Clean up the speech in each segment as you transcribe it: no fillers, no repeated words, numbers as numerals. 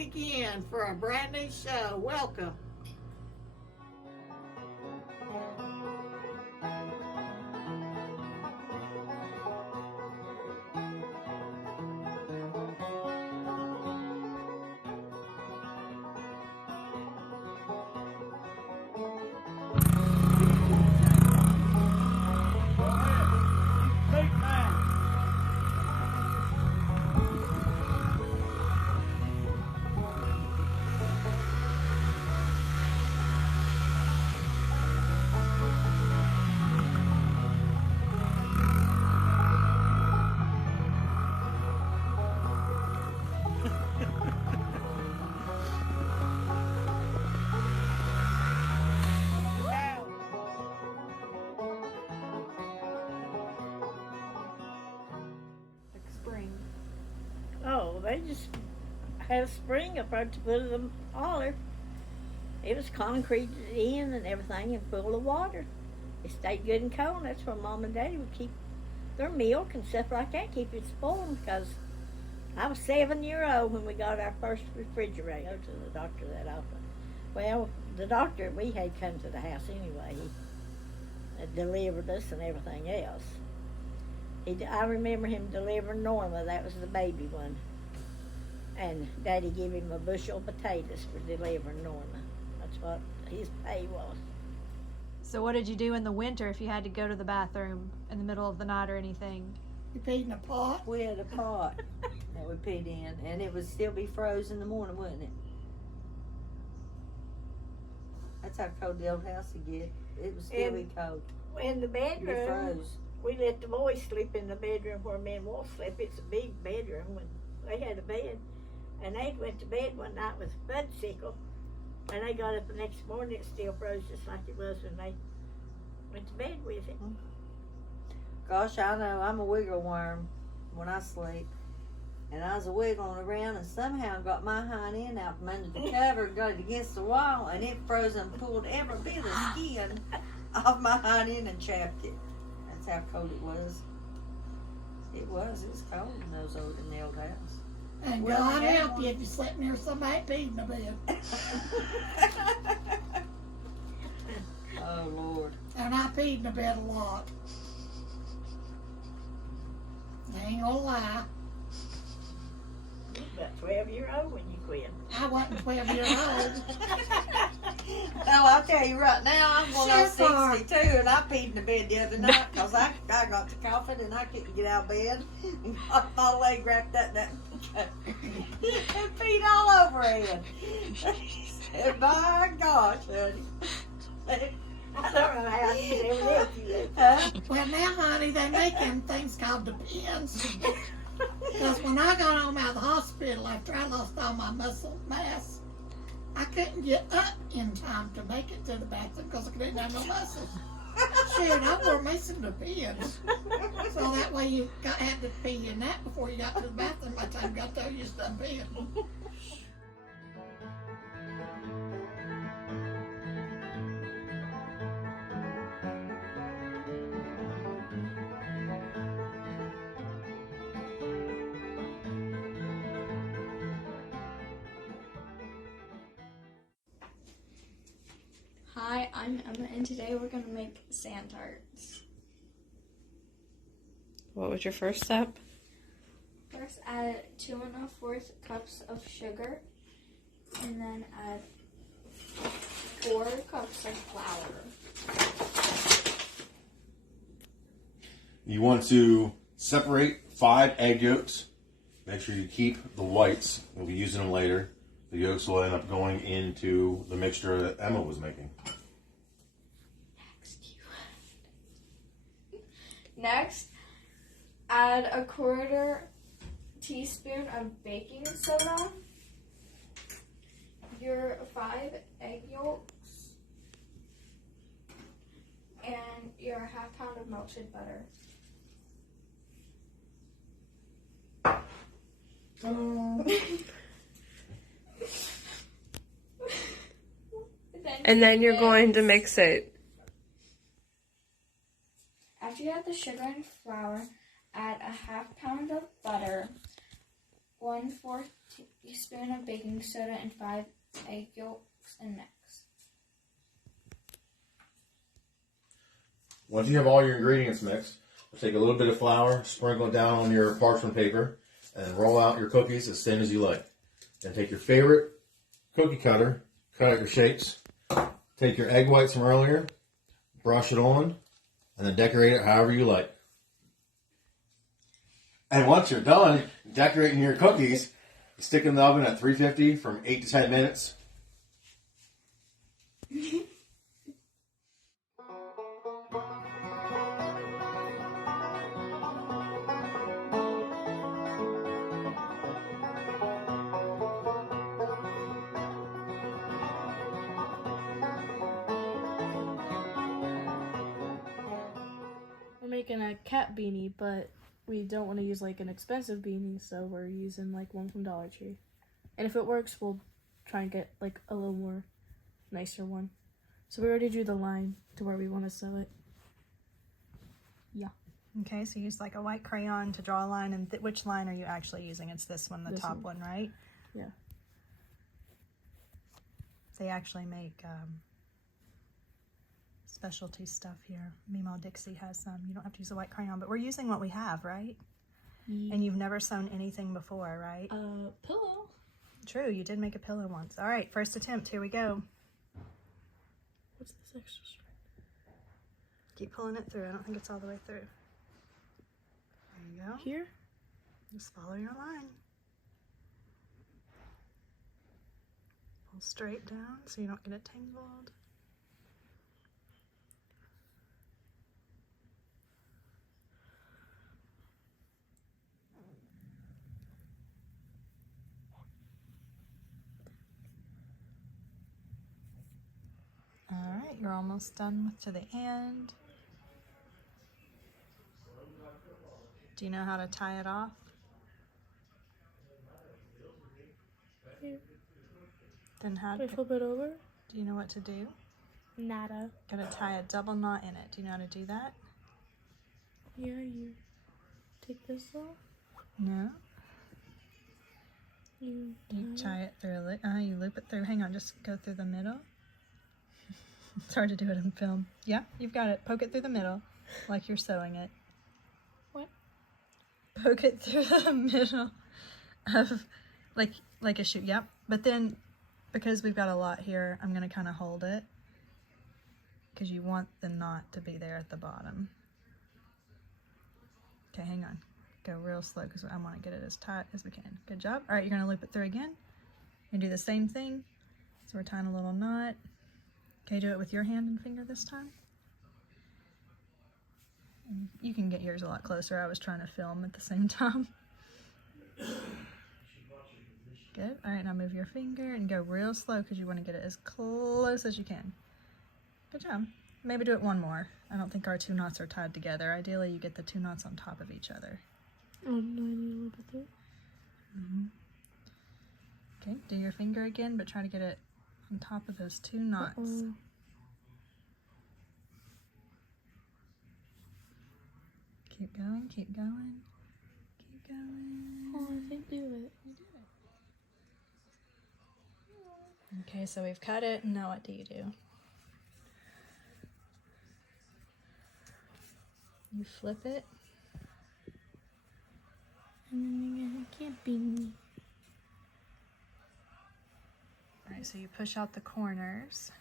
Again for a brand new show. Welcome. Oh, they just had a spring up right to put them holler. It was concreted in and everything and full of water. It stayed good and cold. That's where Mom and Daddy would keep their milk and stuff like that, keep it spoiled, because I was 7 years old when we got our first refrigerator. Go to the doctor that often. Well, the doctor we had come to the house anyway. He delivered us and everything else. I remember him delivering Norma. That was the baby one. And Daddy gave him a bushel of potatoes for delivering Norma. That's what his pay was. So what did you do in the winter if you had to go to the bathroom in the middle of the night or anything? You peed in a pot? We had a pot that we peed in, and it would still be frozen in the morning, wouldn't it? That's how cold the old house would get. It would still be cold. In the bedroom, it froze. We let the boys sleep in the bedroom where me and Wolf slept. It's a big bedroom. When they had a bed, and they went to bed one night with a fudgesicle. When they got up the next morning, it still froze just like it was when they went to bed with it. Gosh, I know. I'm a wiggle worm when I sleep. And I was a wiggling around and somehow got my hind end out from under the cover and got it against the wall, and it froze and pulled every bit of the skin off my hind end and chapped it. That's how cold it was. It was cold in the old house. And God help you if you slept near somebody peed in the bed. Oh, Lord. And I peed in the bed a lot. I ain't gonna lie. You were about 12-year-old when you quit. I wasn't 12 years old. Well, I'll tell you right now, I'm going on 62, and I peed in the bed the other night because I got to coughing and I couldn't get out of bed. And got my leg wrapped up that and peed all over it. And my gosh, honey. I don't know how you ever left you. Well, now, honey, they make them things called depends. Because when I got home out of the hospital after I lost all my muscle mass, I couldn't get up in time to make it to the bathroom because I didn't have no muscles. Shit, I wore me some depends. So that way you had to pee in that before you got to the bathroom. By the time you got there, you just done peeing. Hi, I'm Emma, and today we're going to make sand tarts. What was your first step? First, add 2 1/4 cups of sugar, and then add 4 cups of flour. You want to separate 5 egg yolks. Make sure you keep the whites. We'll be using them later. The yolks will end up going into the mixture that Emma was making. Next, add a 1/4 teaspoon of baking soda, your 5 egg yolks, and your 1/2 pound of melted butter. And then you're going to mix it. After you add the sugar and flour, add a 1/2 pound of butter, 1/4 teaspoon of baking soda, and 5 egg yolks, and mix. Once you have all your ingredients mixed, take a little bit of flour, sprinkle it down on your parchment paper, and then roll out your cookies as thin as you like. Then take your favorite cookie cutter, cut out your shapes, take your egg whites from earlier, brush it on, and then decorate it however you like. And once you're done decorating your cookies, you stick in the oven at 350 from 8 to 10 minutes. We're making a cat beanie, but we don't want to use like an expensive beanie, so we're using like one from Dollar Tree. And if it works, we'll try and get like a little more nicer one. So we already drew the line to where we want to sew it. Okay, so use like a white crayon to draw a line, and which line are you actually using? It's this one, the This top one. one, right? Yeah. They actually make specialty stuff here. Meemaw Dixie has some. You don't have to use a white crayon, but we're using what we have, right? And you've never sewn anything before, right? Pillow. True, you did make a pillow once. All right, first attempt. Here we go. What's this extra strip? Keep pulling it through. I don't think it's all the way through. There you go. Here? Just follow your line. Pull straight down so you don't get it tangled. All right, you're almost done to the end. Do you know how to tie it off? Here. Then how Do I do flip it over? you know what to do? Nada. Gotta tie a double knot in it. Do you know how to do that? Yeah, you take this off. No. You You tie it through. You loop it through. Hang on, just go through the middle. It's hard to do it in film. Yeah, you've got it. Poke it through the middle, like you're sewing it. What? Poke it through the middle of, like a shoe. Yep. But then, because we've got a lot here, I'm gonna kind of hold it because you want the knot to be there at the bottom. Okay, hang on. Go real slow because I want to get it as tight as we can. Good job. All right, you're gonna loop it through again and do the same thing. So we're tying a little knot. Okay, do it with your hand and finger this time. And you can get yours a lot closer. I was trying to film at the same time. Good. All right, now move your finger and go real slow because you want to get it as close as you can. Good job. Maybe do it one more. I don't think our two knots are tied together. Ideally, you get the two knots on top of each other. Oh, no, I need a little bit there. Okay, do your finger again, but try to get it on top of those two knots. Keep going, keep going, keep going. Oh, I didn't do it. You did it. Okay, so we've cut it, and now what do? You flip it. And then I can't be. All right, so you push out the corners.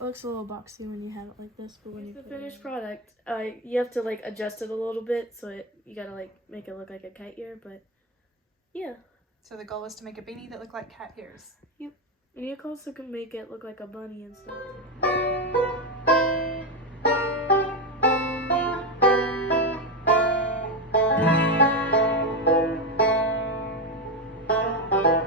It looks a little boxy when you have it like this, but when you the finished product, you have to like adjust it a little bit, so you gotta like make it look like a kite ear, but yeah. So the goal is to make a beanie that looked like cat ears. Yep. And you also can make it look like a bunny and stuff. Bye.